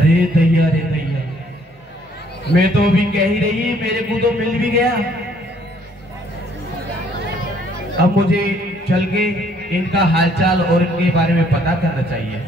अरे दैया रे दैया, मैं तो अभी कह ही रही, मेरे को तो मिल भी गया। अब मुझे चल के इनका हालचाल और इनके बारे में पता करना चाहिए।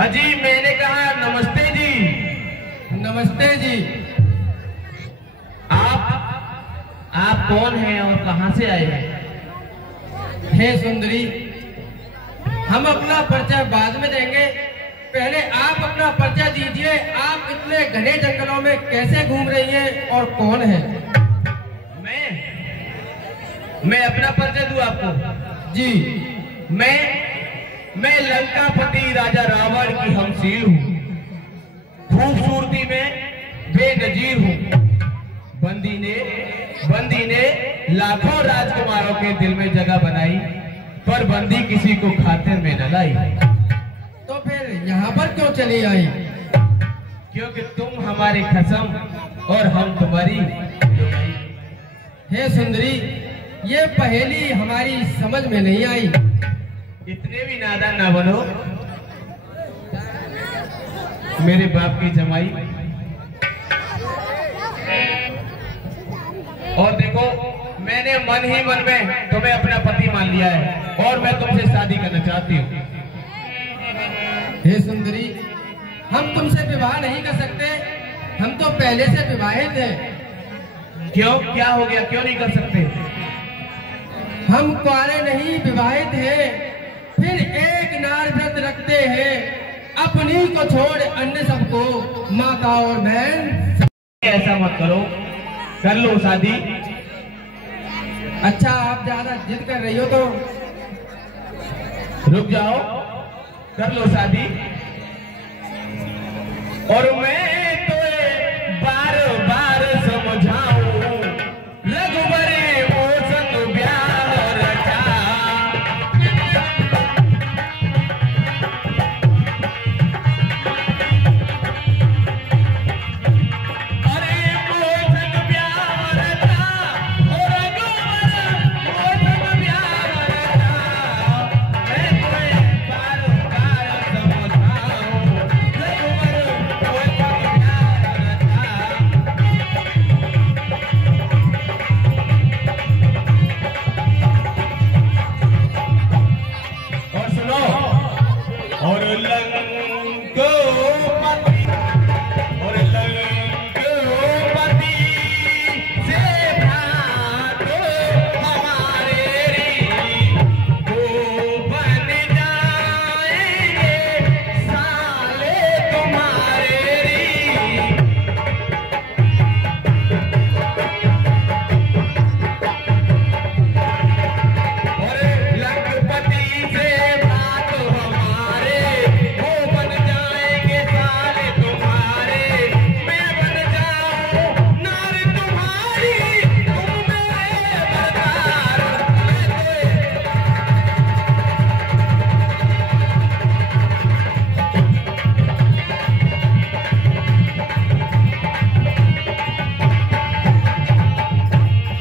अजी मैंने कहा नमस्ते जी। नमस्ते जी। आप कौन हैं और कहां से आए हैं? हे सुंदरी, हम अपना परिचय बाद में देंगे, पहले आप अपना परिचय दीजिए। आप इतने घने जंगलों में कैसे घूम रही हैं और कौन है? मैं अपना परिचय दूं आपको? जी। मैं लंकापति राजा रावण की हमसील हूँ, खूबसूरती में बेनजीर हूँ। बंदी ने लाखों राजकुमारों के दिल में जगह बनाई, पर बंदी किसी को खातिर में न लाई। तो फिर यहाँ पर क्यों चली आई? क्योंकि तुम हमारे खसम और हम तुम्हारी। हे सुंदरी, ये पहेली हमारी समझ में नहीं आई। इतने भी नादान ना बनो, मेरे बाप की जमाई। और देखो, मैंने मन ही मन में तुम्हें अपना पति मान लिया है और मैं तुमसे शादी करना चाहती हूँ। हे सुंदरी, हम तुमसे विवाह नहीं कर सकते, हम तो पहले से विवाहित हैं। क्यों, क्या हो गया, क्यों नहीं कर सकते? हम कुंवारे नहीं, विवाहित हैं, फिर एक नार व्रत रखते हैं, अपनी को छोड़ अन्य सबको माता और बहन। ऐसा मत करो, कर लो शादी। अच्छा, आप ज्यादा जिद कर रही हो तो रुक जाओ, कर लो शादी। और मैं तो बार बार समझाऊं, रघुबरे वो संग ब्याह रचा। अरे वो संग ब्याह रचा, और रघुबर वो संग ब्याह रचा। मैं तो बार बार समझाऊं, रघुबर वो संग ब्याह रचा। और सुनो, और लंकोपति से भ्रात हमारे वो बन जाएंगे साले तुम्हारे। और लंकापति से बात हमारे, वो बन जाएंगे साले तुम्हारे। मैं बन जाऊं नार तुम्हारी, तुम मेरे सरदार।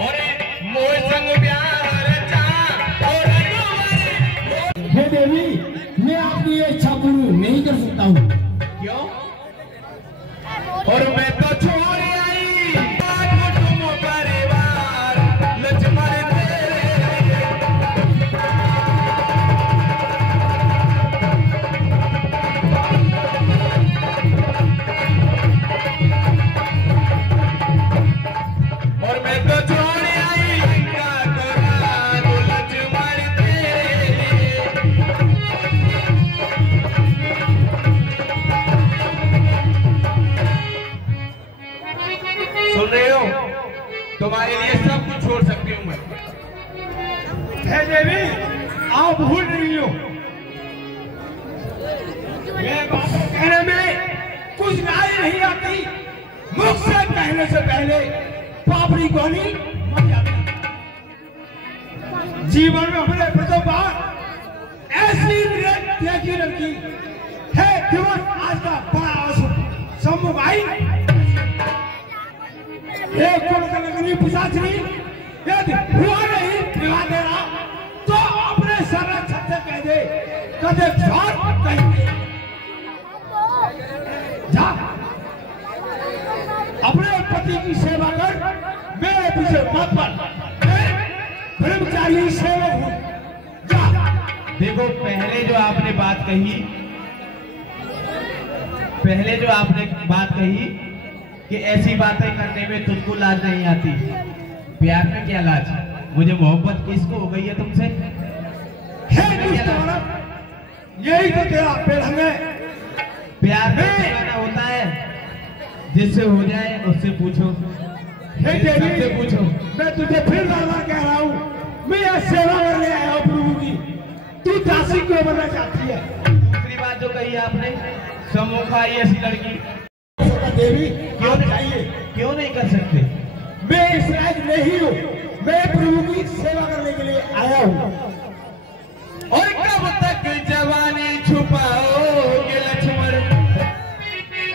और मोर संग ब्याह रचा, और हे देवी, मैं आपकी ये इच्छा पूरी नहीं कर सकता हूँ। क्यों? और मैं तो छोड़ आई कुटुंब परिवार, लक्ष्मण तेरे। और मैं तो छोड़ आई लंका को राज, लक्ष्मण तेरे। सुन रहे हो, तुम्हारे लिए सब कुछ छोड़ सकती हूँ मैं। हे देवी, आप भूल रही हो, ये बात कहने में कुछ नारी नहीं आती, मुख से कहने से पहले पापड़ी गोली मर जाती। जीवन में हमने प्रथम बार ऐसी देखी लड़की है, दिवस आज का बड़ा सम्मुख आई। एक कुलकर्णी पिशाचनी यदि हुआ नहीं दिवा देना तो अपने संरक्षक से कह दे कदे छोड़ कहीं जा अपने पति की सेवा कर मेरे पीछे मत पड़ ब्रह्मचारी सेवक हूँ जा। देखो पहले जो आपने बात कही कि ऐसी बातें करने में तुमको लाज नहीं आती। प्यार में क्या लाज? मुझे मोहब्बत किसको हो गई है तुमसे? यही तो तेरा प्यार है। प्यार में दीवाना होता है, जिससे हो जाए उससे पूछो, सबसे पूछो। मैं तुझे फिर बार कह रहा हूँ, मैं यह सेवा करने आया हूँ प्रभु की। तू दासी क्यों बनना चाहती है? दूसरी बात जो कही आपने, सम्मुख आई ऐसी लड़की देवी क्यों चाहिए? क्यों नहीं कर सकते? मैं इस राज नहीं हूँ, मैं प्रभु की सेवा करने के लिए आया हूँ। और कब तक जवानी छुपाओगे लक्ष्मण,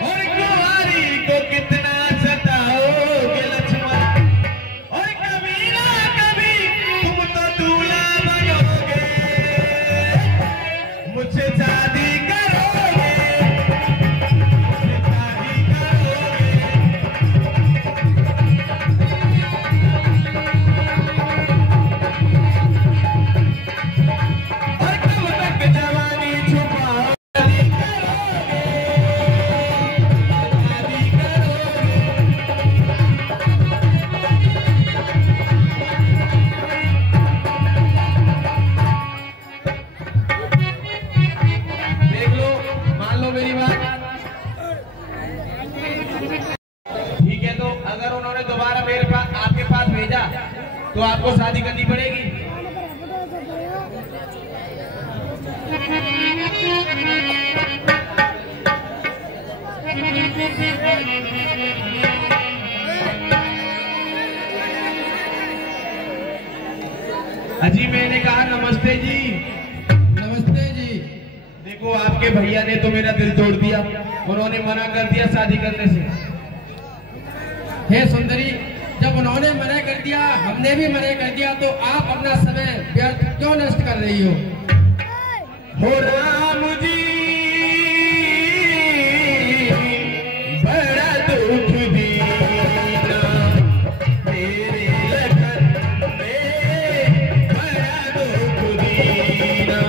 और कुंवारी को कितना सताओगे लक्ष्मण, और कभी ना कभी तुम तो दूल्हा बनोगे, मुझसे शादी करोगे, तो आपको शादी करनी पड़ेगी। अजी मैंने कहा नमस्ते जी। नमस्ते जी। देखो आपके भैया ने तो मेरा दिल तोड़ दिया, उन्होंने मना कर दिया शादी करने से। हे सुंदरी, जब उन्होंने मना कर दिया, हमने भी मना कर दिया, तो आप अपना समय व्यर्थ क्यों नष्ट कर रही हो? राम जी बड़ा दुख दीना तेरे लगन में, बड़ा दुख दीना।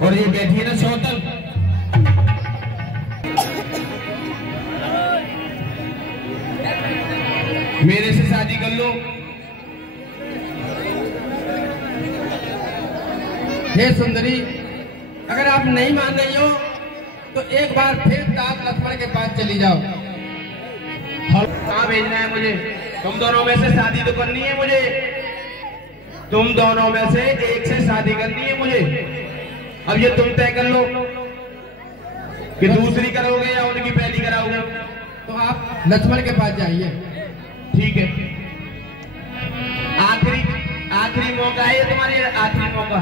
और ये बैठी है ना सौतन, मेरे से शादी कर लो। हे सुंदरी, अगर आप नहीं मान रही हो तो एक बार फिर ताप लक्ष्मण के पास चली जाओ। कहाँ भेजना है मुझे? तुम दोनों में से शादी तो करनी है मुझे, तुम दोनों में से एक से शादी करनी है मुझे। अब ये तुम तय कर लो कि दूसरी करोगे या उनकी पहली कराओगे। तो आप लक्ष्मण के पास जाइए। ठीक है, आखिरी मौका है ये, तुम्हारी आखिरी मौका।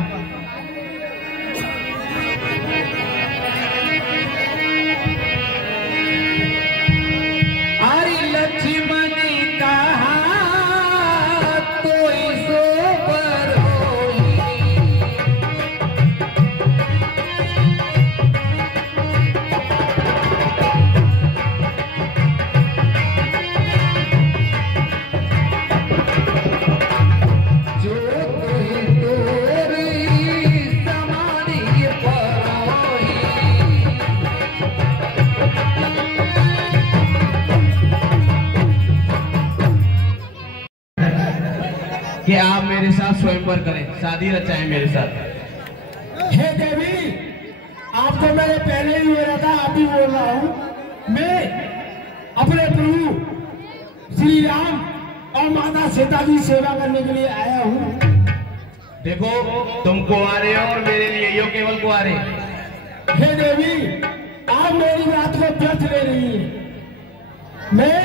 अरे लक्ष्मण कहा कोई सो पर जो कोई तोरी कि आप मेरे साथ स्वयंवर करें, शादी रचाएं मेरे साथ। हे देवी, आप तो मैंने पहले ही बोला था, अभी बोल रहा हूँ। मैं अपने प्रभु श्री राम और माता सीता की सेवा करने के लिए आया हूँ। देखो तुम कुंवारे हो और मेरे लिए यो केवल कुंवारे। हे देवी, आप मेरी बात को व्यर्थ ले रही हैं। मैं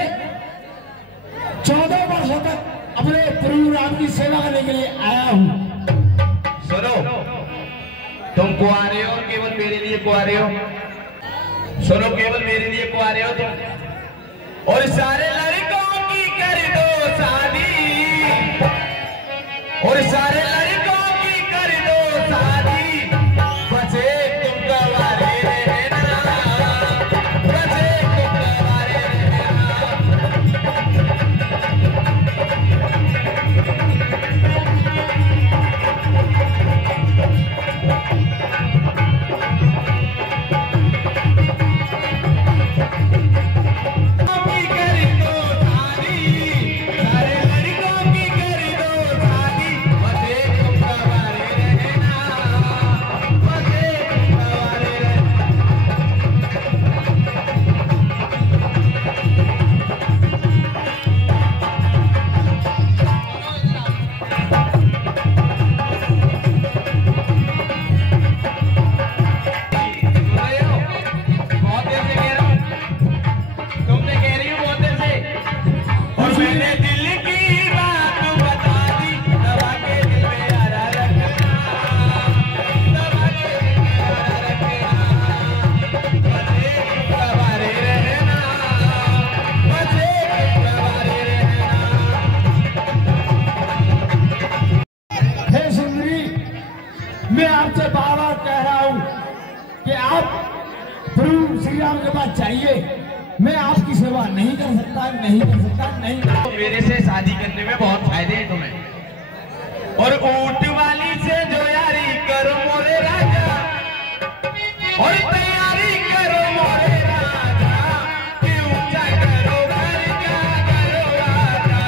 14 वर्षों तक अपने प्रभु राम की सेवा करने के लिए आया हूँ। सुनो, तुम कुंवारे हो और केवल मेरे लिए कुंवारे हो। सुनो, केवल मेरे लिए कुंवारे हो तुम, और सारे लड़कों की कर दो शादी, और सारे लड़कों की कर दो शादी, बचे तुम कुंवारे रहना, बचे तुम कुंवारे मैं आपसे बार बार कह रहा हूं कि आप प्रभु श्री राम के पास जाइए। मैं आपकी सेवा नहीं कर सकता, नहीं कर सकता, नहीं कर सकता। मेरे से शादी करने में बहुत फायदे हैं तुम्हें, और ऊंट वाली से जो यारी करो मोरे राजा, और तैयारी करो मोरे राजा, कि ऊंचा करो घर का दरवाजा।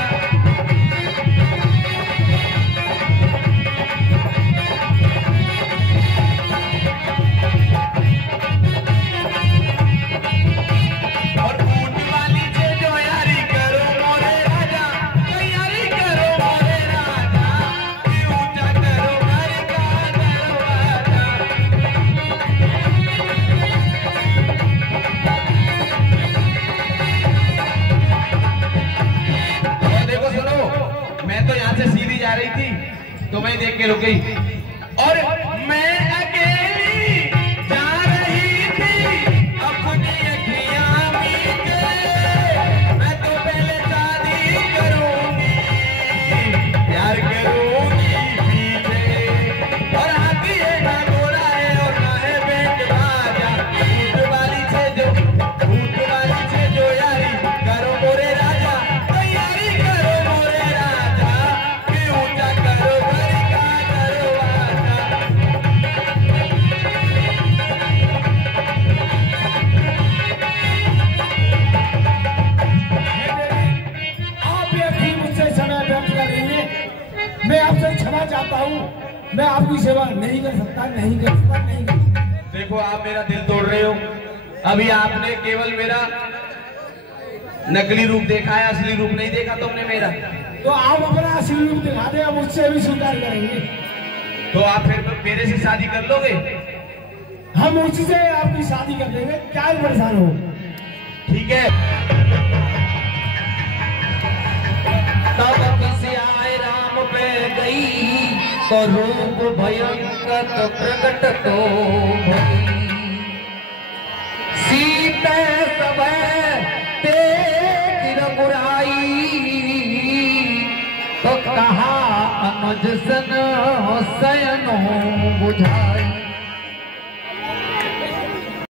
और ऊंट वाली से जो यारी करो मोरे राजा, तैयारी करो मोरे राजा, कि ऊंचा करो घर का दरवाजा। और देखो सुनो, मैं तो यहाँ से सीधी जा रही थी तो मैं देख के रुक गई, और मैं अकेली जा रही थी अपनी अखियां मीचे, मैं तो पहले शादी करूंगी, प्यार करूंगी पीछे, और हाथी है ना घोड़ा है और ना है बैंड बाजा। ऊंट वाली से जो यारी करो मोरे राजा, तैयारी करो मोरे राजा, कि ऊंचा करो घर का दरवाजा। आप ये भी मुझसे समय व्यर्थ कर रही हैं। मैं आपसे क्षमा चाहता हूँ। मैं आपकी सेवा नहीं कर सकता, नहीं कर सकता, नहीं कर सकता। देखो, आप मेरा दिल तोड़ रहे हो। अभी आपने केवल मेरा नकली रूप देखा है, असली रूप नहीं देखा तुमने मेरा। तो आप अपना असली रूप दिखा दे, हम उससे भी स्वीकार करेंगे। तो आप फिर मेरे से शादी कर लोगे? हम उससे आपकी शादी कर देंगे, क्या ही परेशान हो। ठीक है। तब किसी आए राम पे गई, तो रूप भयंकर तो प्रकट तो भई। सीते सब तेज रघुराई, तो कहा अनुज सन सयनो बुझाई।